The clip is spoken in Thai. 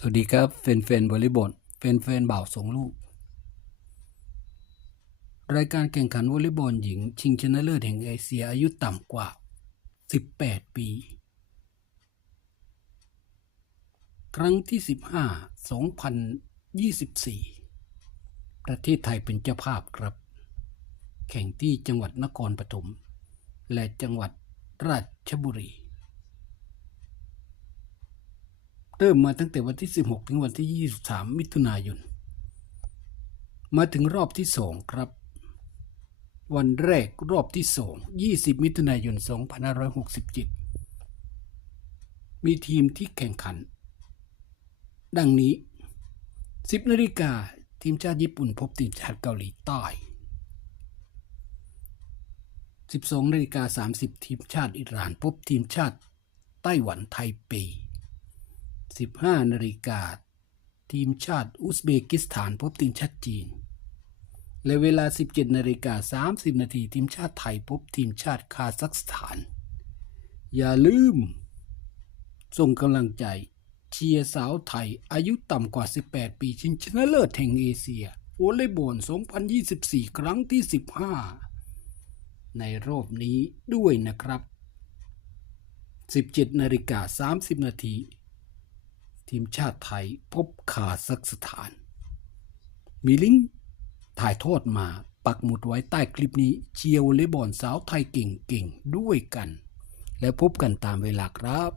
สวัสดีครับแฟนๆวอลเลย์บอลแฟนๆบ่าวสองลูก รายการแข่งขันวอลเลย์บอลหญิง ชิงชนะเลิศแห่งเอเชียอายุต่ำกว่า 18 ปี ครั้งที่ 15 2024 ประเทศไทยเป็นเจ้าภาพครับ แข่งที่จังหวัดนครปฐมและจังหวัดราชบุรี เริ่มมาตั้งแต่วันที่ 16 ถึงวันที่ 23 มิถุนายน มาถึงรอบที่2ครับ วันแรกรอบที่2 20 มิถุนายน 2567 มีทีมที่แข่งขัน ดังนี้ 10 นาฬิกาทีมชาติญี่ปุ่นพบทีมชาติเกาหลีใต้ 12นาฬิกา30 ทีมชาติอิหร่านพบทีมชาติไต้หวันไทเป 15นาฬิกาทีมชาติอุซเบกิสถานพบทีมชาติจีน และเวลา 17นาฬิกา30นาทีทีมชาติไทยพบทีมชาติคาซัคสถาน อย่าลืม ส่งกำลังใจเชียร์สาวไทยอายุต่ำกว่า 18 ปีชิงชนะเลิศแห่งเอเชียวอลเลย์บอล2024 ครั้งที่ 15 ในรอบนี้ด้วยนะครับ 17นาฬิกา30นาที ทีมชาติไทยพบคาซัคสถาน มีลิงก์ถ่ายทอดมาปักหมุดไว้ใต้คลิปนี้เชียร์วเลบอนสาวไทยเก่งๆ ด้วยกัน แล้วพบกันตามเวลาครับ